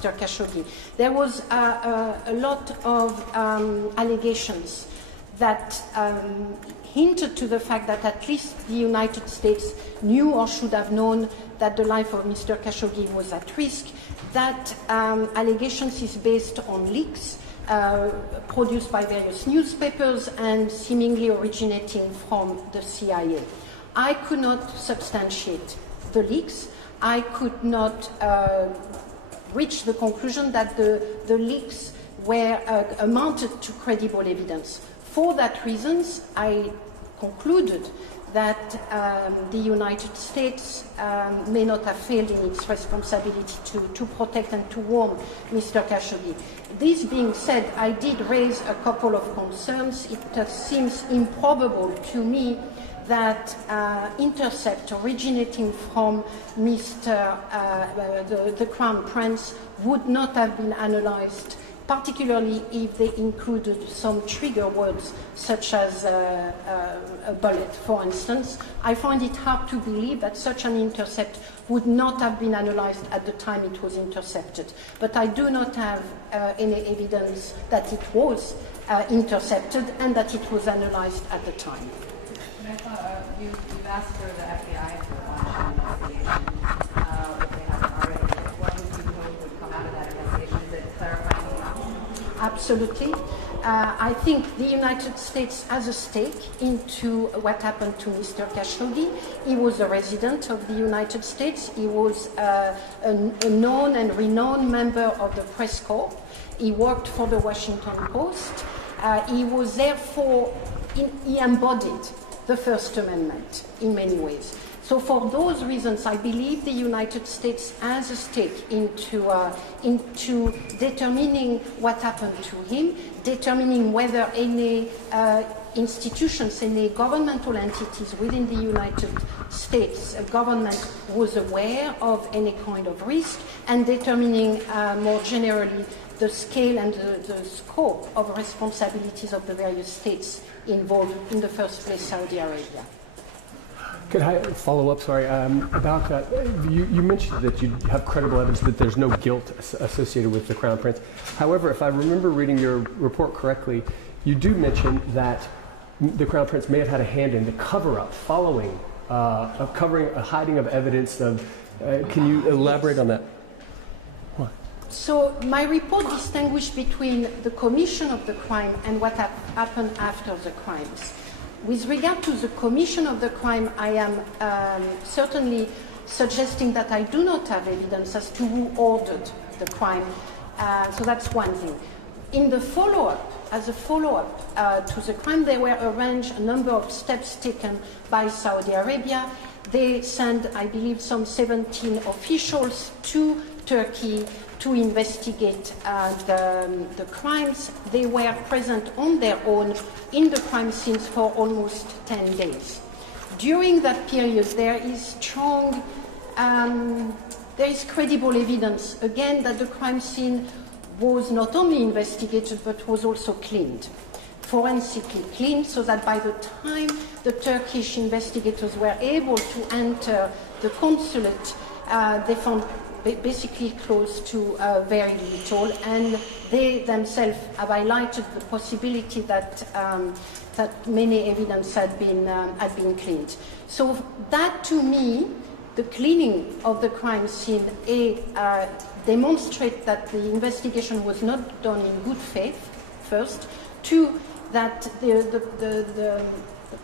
Mr. Khashoggi. There was a lot of allegations that hinted to the fact that at least the United States knew or should have known that the life of Mr. Khashoggi was at risk. That allegations is based on leaks produced by various newspapers and seemingly originating from the CIA. I could not substantiate the leaks. I could not reach the conclusion that the leaks were amounted to credible evidence. For that reasons, I concluded that the United States may not have failed in its responsibility to protect and to warn Mr. Khashoggi. This being said, I did raise a couple of concerns. It seems improbable to me that intercept originating from Mr. The Crown Prince would not have been analyzed, particularly if they included some trigger words such as a bullet, for instance. I find it hard to believe that such an intercept would not have been analyzed at the time it was intercepted. But I do not have any evidence that it was intercepted and that it was analyzed at the time. I thought you've asked for the FBI to launch an investigation, if they haven't already. What would you hope would come out of that investigation? Is it clarifying? Absolutely. I think the United States has a stake into what happened to Mr. Khashoggi. He was a resident of the United States. He was a known and renowned member of the press corps. He worked for the Washington Post. He was therefore, he embodied the First Amendment in many ways. So for those reasons, I believe the United States has a stake into determining what happened to him, determining whether any institutions, any governmental entities within the United States government was aware of any kind of risk, and determining more generally the scale and the scope of responsibilities of the various states involved, in the first place Saudi Arabia. Could I follow up, sorry, about that? You mentioned that you have credible evidence that there's no guilt associated with the Crown Prince. However, if I remember reading your report correctly, you do mention that the Crown Prince may have had a hand in the cover-up following, of covering a hiding of evidence of, can you elaborate on that? What? So my report distinguished between the commission of the crime and what happened after the crimes. With regard to the commission of the crime, I am certainly suggesting that I do not have evidence as to who ordered the crime. So that's one thing. In the follow-up, as a follow-up to the crime, there were arranged a number of steps taken by Saudi Arabia. They sent, I believe, some 17 officials to Turkey to investigate the crimes. They were present on their own in the crime scenes for almost 10 days. During that period, there is strong, there is credible evidence, again, that the crime scene was not only investigated, but was also cleaned, forensically cleaned, so that by the time the Turkish investigators were able to enter the consulate, they found basically close to very little, and they themselves have highlighted the possibility that that many evidence had been cleaned. So that, to me, the cleaning of the crime scene demonstrates that the investigation was not done in good faith. First, two, that the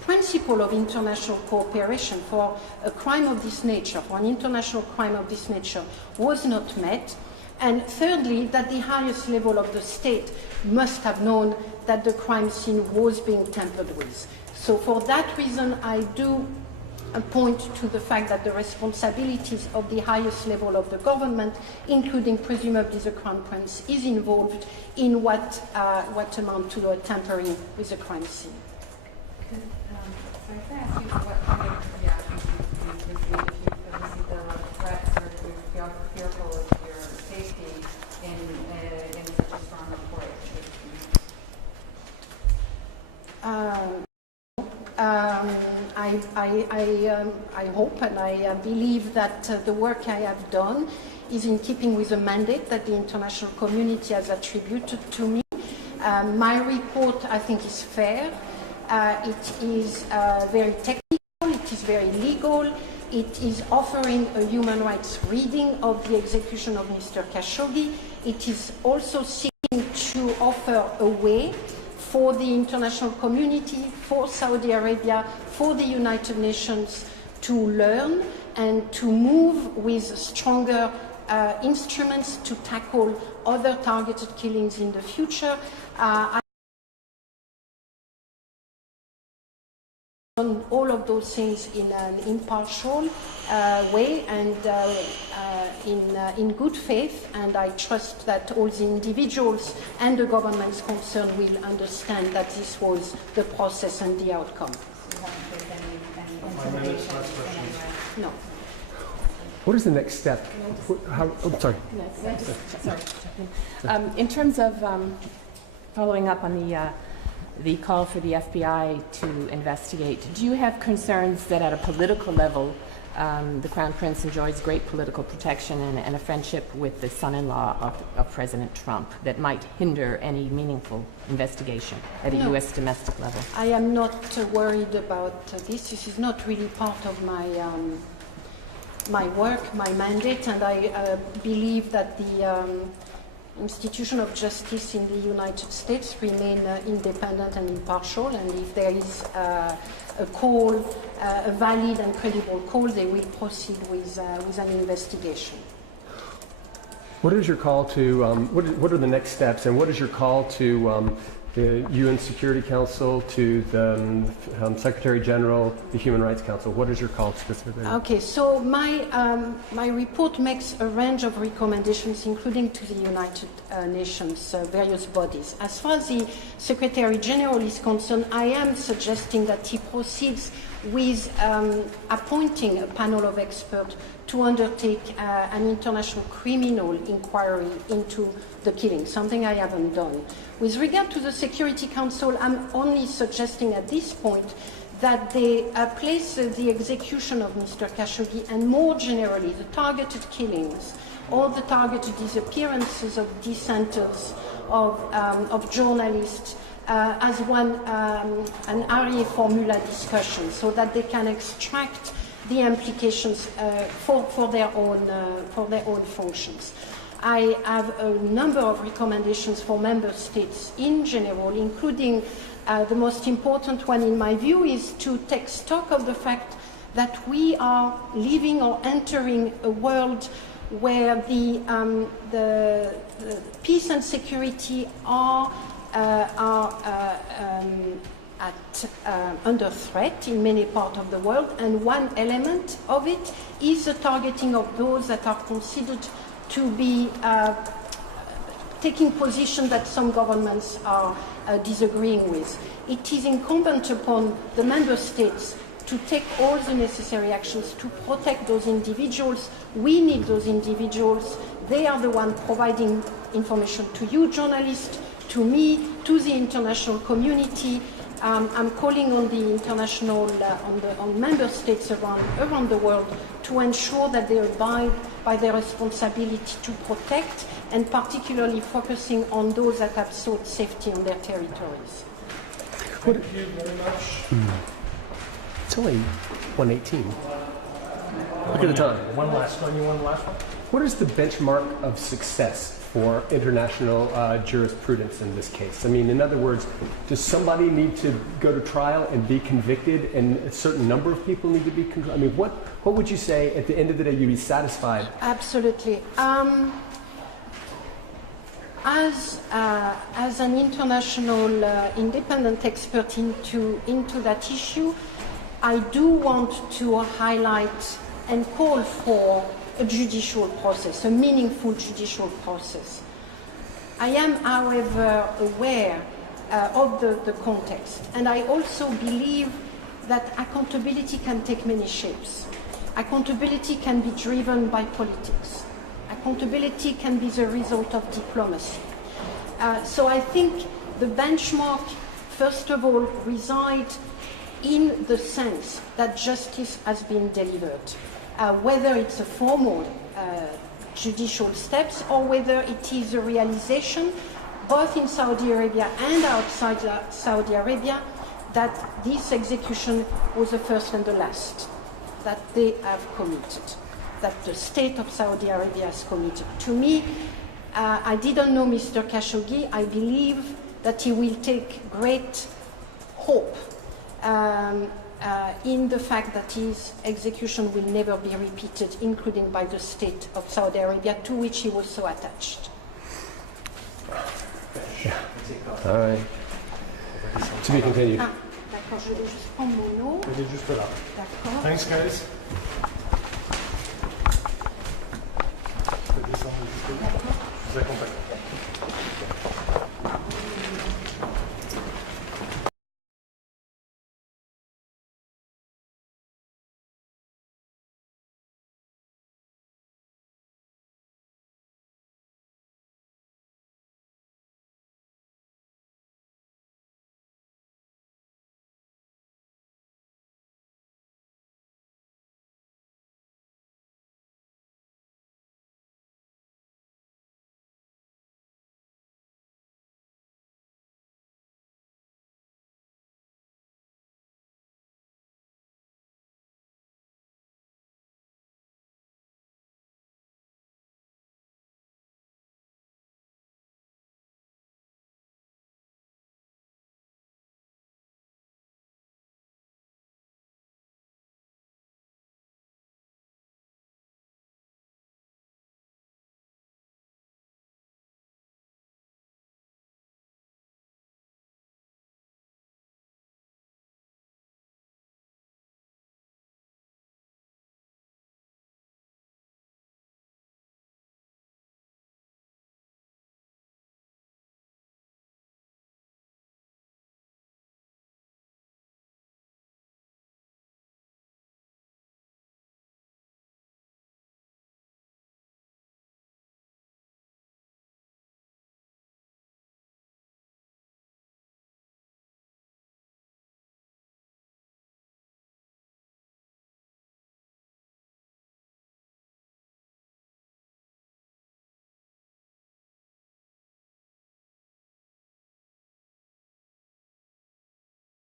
principle of international cooperation for a crime of this nature, for an international crime of this nature, was not met. And thirdly, that the highest level of the state must have known that the crime scene was being tampered with. So for that reason, I do point to the fact that the responsibilities of the highest level of the government, including presumably the Crown Prince, is involved in what amount to a tampering with the crime scene. So can I ask you what kind of reactions you've received? You've received a lot of threats, or you're fearful of your safety in such a strong report? I hope and I believe that the work I have done is in keeping with the mandate that the international community has attributed to me. My report, I think, is fair. It is very technical, it is very legal, it is offering a human rights reading of the execution of Mr. Khashoggi. It is also seeking to offer a way for the international community, for Saudi Arabia, for the United Nations to learn and to move with stronger instruments to tackle other targeted killings in the future. On all of those things in an impartial way and in good faith, and I trust that all the individuals and the governments concerned will understand that this was the process and the outcome. No. What is the next step? Sorry. In terms of following up on the call for the FBI to investigate, do you have concerns that at a political level the Crown Prince enjoys great political protection and a friendship with the son-in-law of President Trump that might hinder any meaningful investigation at a U.S. domestic level? I am not worried about this. This is not really part of my work, my mandate, and I believe that the institution of justice in the United States remain independent and impartial, and if there is a call, a valid and credible call, they will proceed with an investigation. What is your call to, what are the next steps, and what is your call to the UN Security Council, to the Secretary General, the Human Rights Council? What is your call specifically? Okay, so my report makes a range of recommendations, including to the United Nations, various bodies. As far as the Secretary General is concerned, I am suggesting that he proceeds with appointing a panel of experts to undertake an international criminal inquiry into the killing, something I haven't done. With regard to the Security Council, I'm only suggesting at this point that they place the execution of Mr. Khashoggi and more generally the targeted killings or the targeted disappearances of dissenters, of journalists, as an area formula discussion, so that they can extract the implications for their own functions. I have a number of recommendations for member states in general, including the most important one in my view is to take stock of the fact that we are living or entering a world where the peace and security are under threat in many parts of the world, and one element of it is the targeting of those that are considered to be taking position that some governments are disagreeing with. It is incumbent upon the member states to take all the necessary actions to protect those individuals. We need those individuals. They are the ones providing information to you, journalists, to me, to the international community. I'm calling on the international, on member states around the world to ensure that they abide by their responsibility to protect, and particularly focusing on those that have sought safety on their territories. Thank you very much. It's only 1:18. Look at the time. One last one. You want the last one? What is the benchmark of success for international jurisprudence in this case? I mean, in other words, does somebody need to go to trial and be convicted, and a certain number of people need to be convicted? I mean, what would you say at the end of the day you'd be satisfied? Absolutely. As an international independent expert into that issue, I do want to highlight and call for a judicial process, a meaningful judicial process. I am, however, aware of the context, and I also believe that accountability can take many shapes. Accountability can be driven by politics. Accountability can be the result of diplomacy. So I think the benchmark, first of all, resides in the sense that justice has been delivered. Whether it's a formal judicial steps, or whether it is a realization, both in Saudi Arabia and outside Saudi Arabia, that this execution was the first and the last that they have committed, that the state of Saudi Arabia has committed. To me, I didn't know Mr. Khashoggi. I believe that he will take great hope in the fact that his execution will never be repeated, including by the state of Saudi Arabia, to which he was so attached. All right. To be continued. Ah, d'accord, je vais juste prendre mon eau. Elle est juste là. D'accord. Thanks, guys. Je peux descendre jusque là.